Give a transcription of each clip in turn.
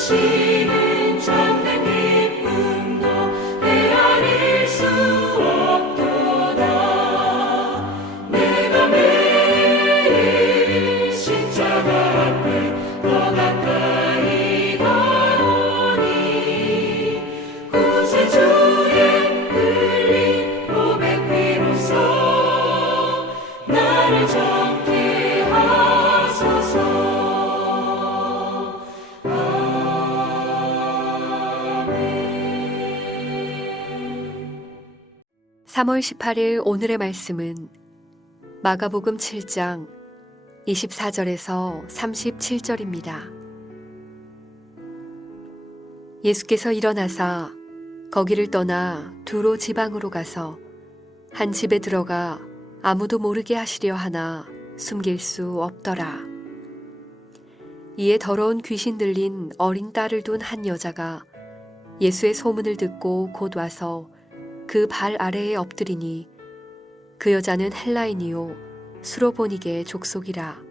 주시는 참된 기쁨도 헤아릴 수 없도다. 내가 매일 십자가 앞에 더 가까이 가오니 구세주의 흘린 고백 비로소 나를 정케 하소서. 3월 18일 오늘의 말씀은 마가복음 7장 24절에서 37절입니다. 예수께서 일어나사 거기를 떠나 두로 지방으로 가서 한 집에 들어가 아무도 모르게 하시려 하나 숨길 수 없더라. 이에 더러운 귀신 들린 어린 딸을 둔 한 여자가 예수의 소문을 듣고 곧 와서 그 발 아래에 엎드리니 그 여자는 헬라인이요 수로보니게 족속이라.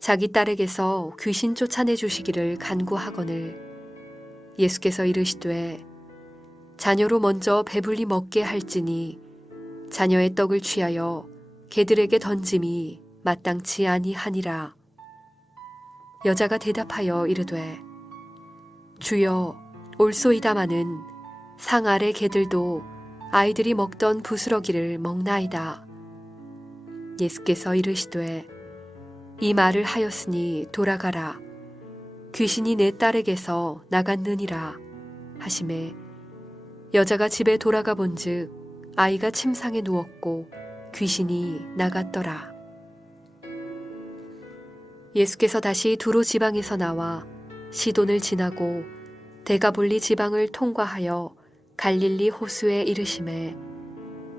자기 딸에게서 귀신 쫓아내 주시기를 간구하거늘 예수께서 이르시되 자녀로 먼저 배불리 먹게 할지니 자녀의 떡을 취하여 개들에게 던짐이 마땅치 아니하니라. 여자가 대답하여 이르되 주여 올소이다마는 상 아래 개들도 아이들이 먹던 부스러기를 먹나이다. 예수께서 이르시되 이 말을 하였으니 돌아가라. 귀신이 내 딸에게서 나갔느니라 하시매 여자가 집에 돌아가 본즉 아이가 침상에 누웠고 귀신이 나갔더라. 예수께서 다시 두로 지방에서 나와 시돈을 지나고 데가볼리 지방을 통과하여 갈릴리 호수에 이르심에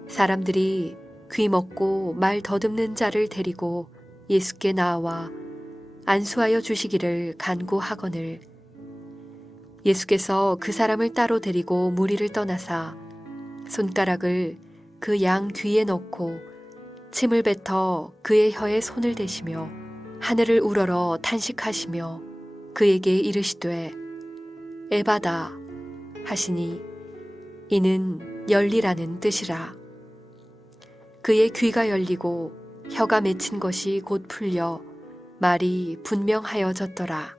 사람들이 귀 먹고 말 더듬는 자를 데리고 예수께 나와 안수하여 주시기를 간구하거늘 예수께서 그 사람을 따로 데리고 무리를 떠나사 손가락을 그 양 귀에 넣고 침을 뱉어 그의 혀에 손을 대시며 하늘을 우러러 탄식하시며 그에게 이르시되 에바다 하시니 이는 열리라는 뜻이라. 그의 귀가 열리고 혀가 맺힌 것이 곧 풀려 말이 분명하여졌더라.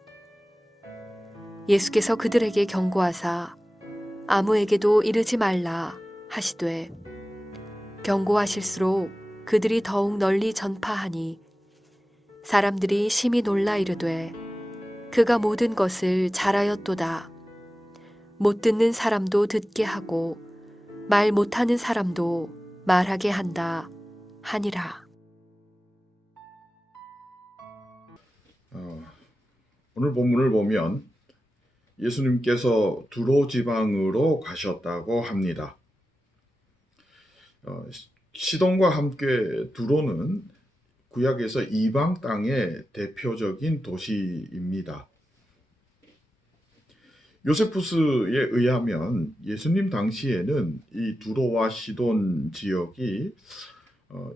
예수께서 그들에게 경고하사 아무에게도 이르지 말라 하시되 경고하실수록 그들이 더욱 널리 전파하니 사람들이 심히 놀라 이르되 그가 모든 것을 잘하였도다. 못 듣는 사람도 듣게 하고 말 못하는 사람도 말하게 한다 하니라. 오늘 본문을 보면 예수님께서 두로 지방으로 가셨다고 합니다. 시돈과 함께 두로는 구약에서 이방 땅의 대표적인 도시입니다. 요세푸스에 의하면 예수님 당시에는 이 두로와 시돈 지역이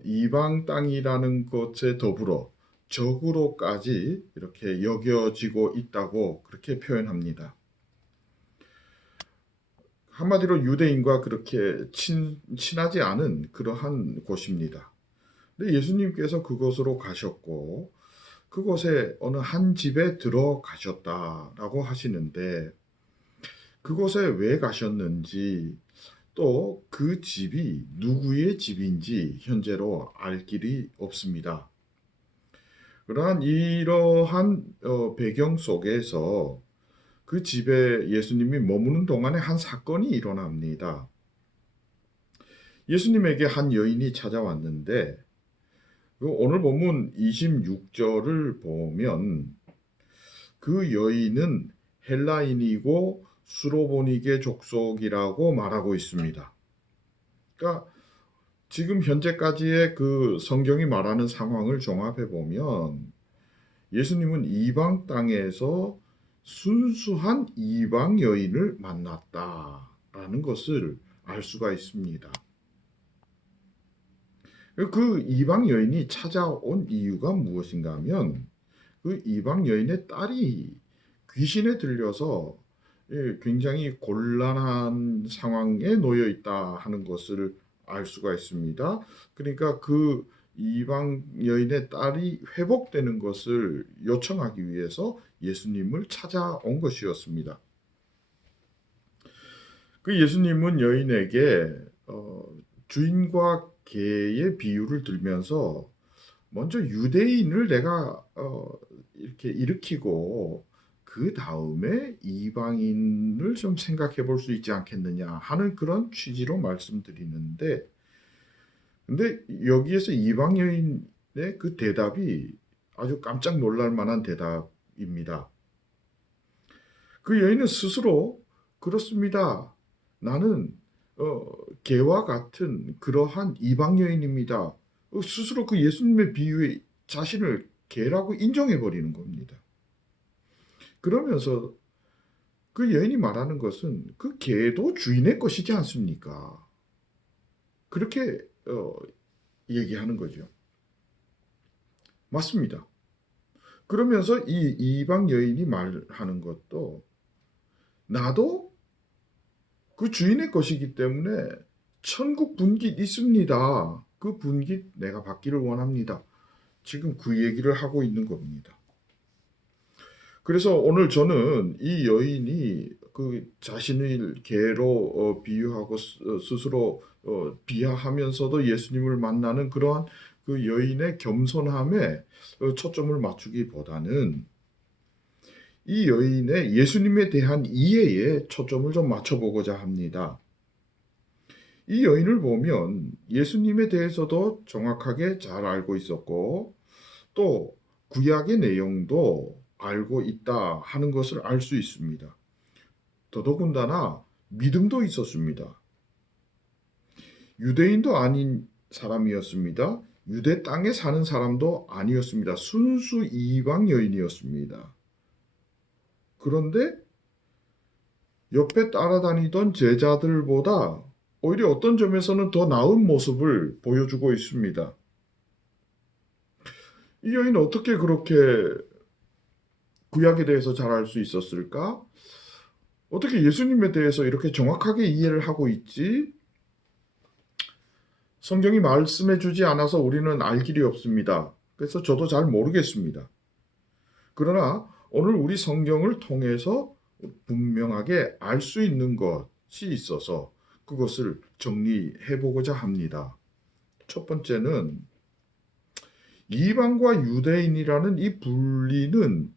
이방 땅이라는 것에 더불어 적으로까지 이렇게 여겨지고 있다고 그렇게 표현합니다. 한마디로 유대인과 그렇게 친하지 않은 그러한 곳입니다. 근데 예수님께서 그곳으로 가셨고 그곳에 어느 한 집에 들어가셨다라고 하시는데 그곳에 왜 가셨는지 또 그 집이 누구의 집인지 현재로 알 길이 없습니다. 그러한 이러한 배경 속에서 그 집에 예수님이 머무는 동안에 한 사건이 일어납니다. 예수님에게 한 여인이 찾아왔는데 오늘 본문 26절을 보면 그 여인은 헬라인이고 수로보니게 족속이라고 말하고 있습니다. 그러니까 지금 현재까지의 그 성경이 말하는 상황을 종합해 보면 예수님은 이방 땅에서 순수한 이방 여인을 만났다라는 것을 알 수가 있습니다. 그 이방 여인이 찾아온 이유가 무엇인가 하면 그 이방 여인의 딸이 귀신에 들려서 굉장히 곤란한 상황에 놓여 있다 하는 것을 알 수가 있습니다. 그러니까 그 이방 여인의 딸이 회복되는 것을 요청하기 위해서 예수님을 찾아온 것이었습니다. 그 예수님은 여인에게 주인과 개의 비유를 들면서 먼저 유대인을 내가 이렇게 일으키고 그 다음에 이방인을 좀 생각해 볼 수 있지 않겠느냐 하는 그런 취지로 말씀드리는데, 근데 여기에서 이방 여인의 그 대답이 아주 깜짝 놀랄 만한 대답입니다. 그 여인은 스스로 그렇습니다. 나는 개와 같은 그러한 이방 여인입니다. 스스로 그 예수님의 비유에 자신을 개라고 인정해 버리는 겁니다. 그러면서 그 여인이 말하는 것은 그 개도 주인의 것이지 않습니까? 그렇게 얘기하는 거죠. 맞습니다. 그러면서 이 이방 여인이 말하는 것도 나도 그 주인의 것이기 때문에 천국 분깃 있습니다. 그 분깃 내가 받기를 원합니다. 지금 그 얘기를 하고 있는 겁니다. 그래서 오늘 저는 이 여인이 그 자신을 개로 비유하고 스스로 비하하면서도 예수님을 만나는 그러한 그 여인의 겸손함에 초점을 맞추기보다는 이 여인의 예수님에 대한 이해에 초점을 좀 맞춰보고자 합니다. 이 여인을 보면 예수님에 대해서도 정확하게 잘 알고 있었고 또 구약의 내용도 알고 있다 하는 것을 알 수 있습니다. 더더군다나 믿음도 있었습니다. 유대인도 아닌 사람이었습니다. 유대 땅에 사는 사람도 아니었습니다. 순수 이방 여인이었습니다. 그런데 옆에 따라다니던 제자들보다 오히려 어떤 점에서는 더 나은 모습을 보여주고 있습니다. 이 여인은 어떻게 그렇게 구약에 대해서 잘 알 수 있었을까? 어떻게 예수님에 대해서 이렇게 정확하게 이해를 하고 있지? 성경이 말씀해 주지 않아서 우리는 알 길이 없습니다. 그래서 저도 잘 모르겠습니다. 그러나 오늘 우리 성경을 통해서 분명하게 알 수 있는 것이 있어서 그것을 정리해 보고자 합니다. 첫 번째는 이방과 유대인이라는 이 분류는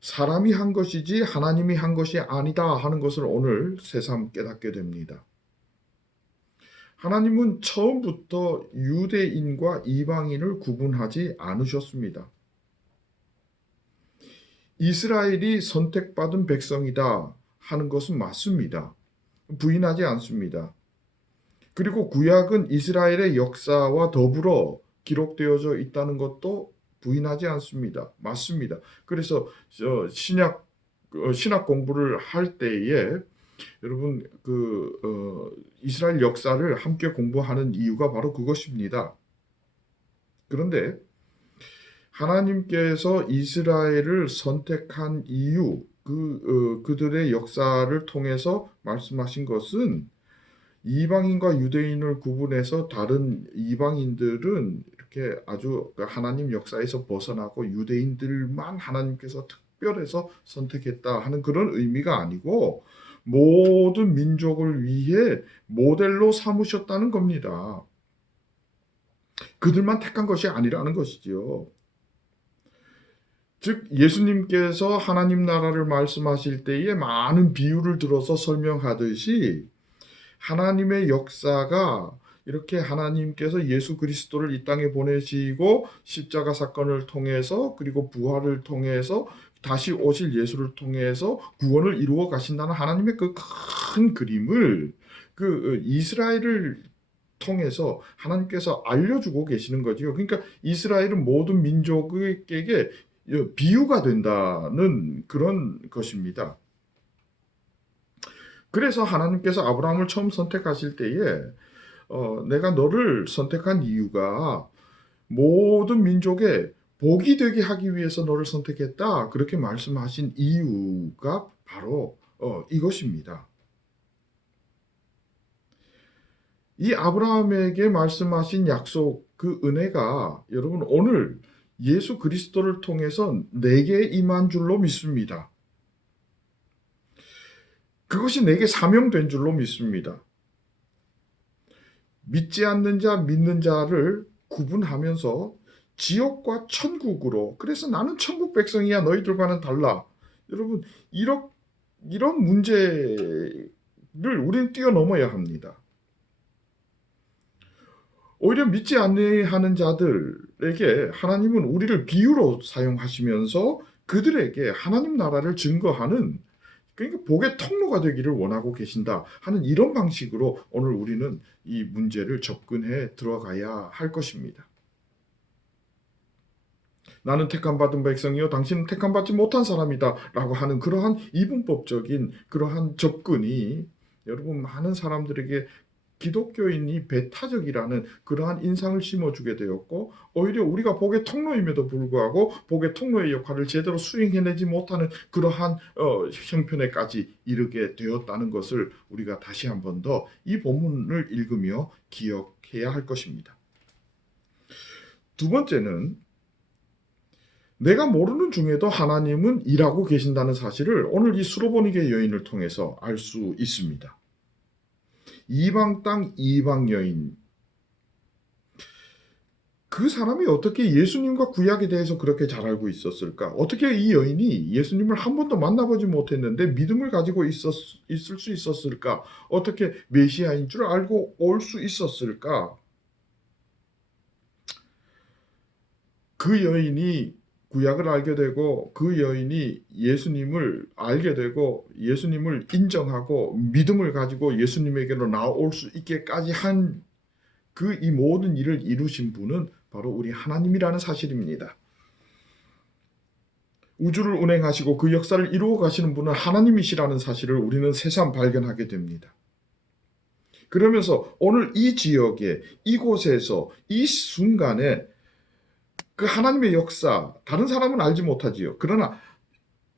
사람이 한 것이지 하나님이 한 것이 아니다 하는 것을 오늘 새삼 깨닫게 됩니다. 하나님은 처음부터 유대인과 이방인을 구분하지 않으셨습니다. 이스라엘이 선택받은 백성이다 하는 것은 맞습니다. 부인하지 않습니다. 그리고 구약은 이스라엘의 역사와 더불어 기록되어져 있다는 것도 부인하지 않습니다. 맞습니다. 그래서 신학 공부를 할 때에 여러분 이스라엘 역사를 함께 공부하는 이유가 바로 그것입니다. 그런데 하나님께서 이스라엘을 선택한 이유, 그들의 역사를 통해서 말씀하신 것은 이방인과 유대인을 구분해서 다른 이방인들은 이렇게 아주 하나님 역사에서 벗어나고 유대인들만 하나님께서 특별해서 선택했다 하는 그런 의미가 아니고 모든 민족을 위해 모델로 삼으셨다는 겁니다. 그들만 택한 것이 아니라는 것이지요. 즉 예수님께서 하나님 나라를 말씀하실 때에 많은 비유를 들어서 설명하듯이 하나님의 역사가 이렇게 하나님께서 예수 그리스도를 이 땅에 보내시고 십자가 사건을 통해서 그리고 부활을 통해서 다시 오실 예수를 통해서 구원을 이루어 가신다는 하나님의 그 큰 그림을 이스라엘을 통해서 하나님께서 알려주고 계시는 거죠. 그러니까 이스라엘은 모든 민족에게 비유가 된다는 그런 것입니다. 그래서 하나님께서 아브라함을 처음 선택하실 때에 내가 너를 선택한 이유가 모든 민족의 복이 되게 하기 위해서 너를 선택했다. 그렇게 말씀하신 이유가 바로 이것입니다. 이 아브라함에게 말씀하신 약속, 그 은혜가 여러분 오늘 예수 그리스도를 통해서 내게 임한 줄로 믿습니다. 그것이 내게 사명된 줄로 믿습니다. 믿지 않는 자, 믿는 자를 구분하면서 지옥과 천국으로, 그래서 나는 천국 백성이야, 너희들과는 달라. 여러분, 이런 문제를 우리는 뛰어넘어야 합니다. 오히려 믿지 않는 자들에게 하나님은 우리를 비유로 사용하시면서 그들에게 하나님 나라를 증거하는, 그러니까 복의 통로가 되기를 원하고 계신다 하는 이런 방식으로 오늘 우리는 이 문제를 접근해 들어가야 할 것입니다. 나는 택함받은 백성이요 당신은 택함받지 못한 사람이다 라고 하는 그러한 이분법적인 그러한 접근이 여러분 많은 사람들에게 기독교인이 배타적이라는 그러한 인상을 심어주게 되었고, 오히려 우리가 복의 통로임에도 불구하고 복의 통로의 역할을 제대로 수행해내지 못하는 그러한 형편에까지 이르게 되었다는 것을 우리가 다시 한 번 더 이 본문을 읽으며 기억해야 할 것입니다. 두 번째는 내가 모르는 중에도 하나님은 일하고 계신다는 사실을 오늘 이 수로보니게 여인을 통해서 알 수 있습니다. 이방 땅 이방 여인, 그 사람이 어떻게 예수님과 구약에 대해서 그렇게 잘 알고 있었을까? 어떻게 이 여인이 예수님을 한 번도 만나보지 못했는데 믿음을 가지고 있을 수 있었을까? 어떻게 메시아인 줄 알고 올 수 있었을까? 그 여인이 구약을 알게 되고 그 여인이 예수님을 알게 되고 예수님을 인정하고 믿음을 가지고 예수님에게로 나올 수 있게까지 한 그 이 모든 일을 이루신 분은 바로 우리 하나님이라는 사실입니다. 우주를 운행하시고 그 역사를 이루어 가시는 분은 하나님이시라는 사실을 우리는 새삼 발견하게 됩니다. 그러면서 오늘 이 지역에, 이곳에서, 이 순간에 그 하나님의 역사, 다른 사람은 알지 못하지요. 그러나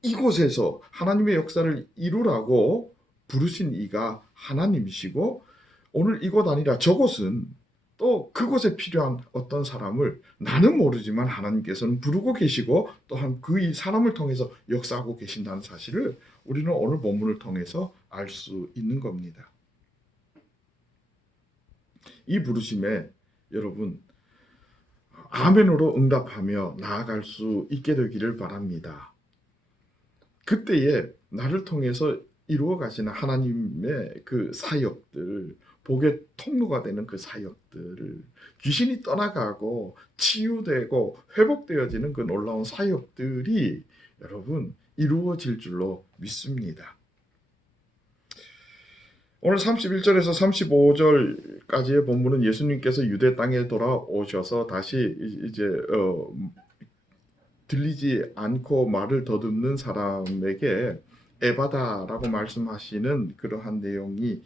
이곳에서 하나님의 역사를 이루라고 부르신 이가 하나님이시고, 오늘 이곳 아니라 저곳은 또 그곳에 필요한 어떤 사람을 나는 모르지만 하나님께서는 부르고 계시고 또한 그 사람을 통해서 역사하고 계신다는 사실을 우리는 오늘 본문을 통해서 알 수 있는 겁니다. 이 부르심에 여러분 아멘으로 응답하며 나아갈 수 있게 되기를 바랍니다. 그때에 나를 통해서 이루어 가시는 하나님의 그 사역들, 복의 통로가 되는 그 사역들을, 귀신이 떠나가고 치유되고 회복되어지는 그 놀라운 사역들이 여러분 이루어질 줄로 믿습니다. 오늘 31절에서 35절까지의 본문은 예수님께서 유대 땅에 돌아오셔서 다시 이제 들리지 않고 말을 더듬는 사람에게 에바다라고 말씀하시는 그러한 내용이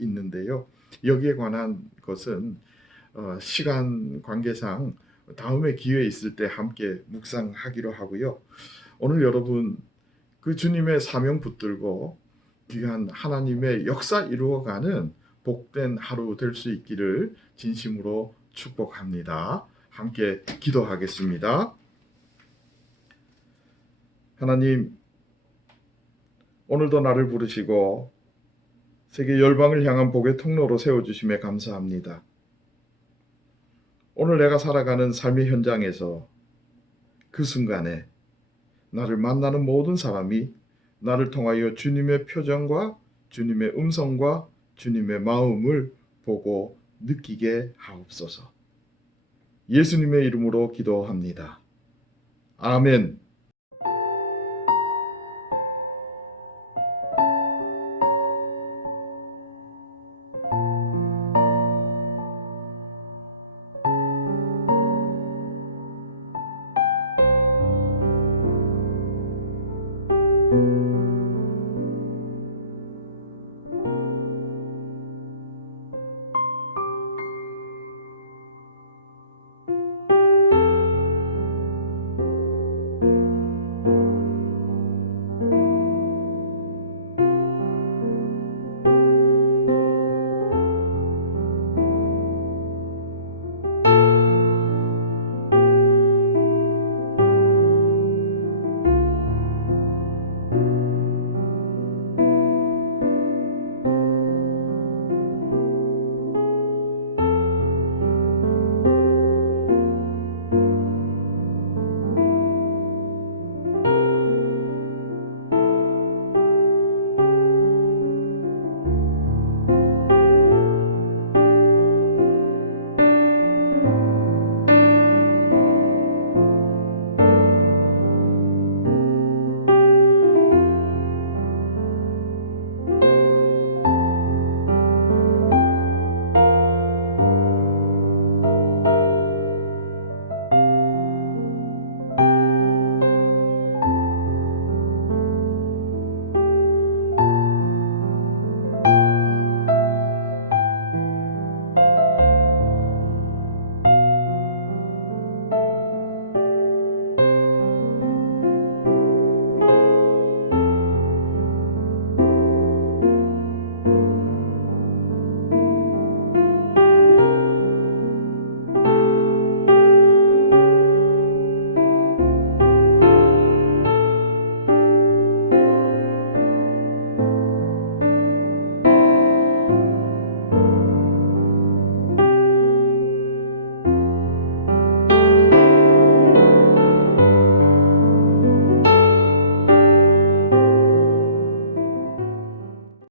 있는데요. 여기에 관한 것은 시간 관계상 다음에 기회 있을 때 함께 묵상하기로 하고요. 오늘 여러분 그 주님의 사명 붙들고 귀한 하나님의 역사 이루어가는 복된 하루 될 수 있기를 진심으로 축복합니다. 함께 기도하겠습니다. 하나님, 오늘도 나를 부르시고 세계 열방을 향한 복의 통로로 세워주심에 감사합니다. 오늘 내가 살아가는 삶의 현장에서 그 순간에 나를 만나는 모든 사람이 나를 통하여 주님의 표정과 주님의 음성과 주님의 마음을 보고 느끼게 하옵소서. 예수님의 이름으로 기도합니다. 아멘.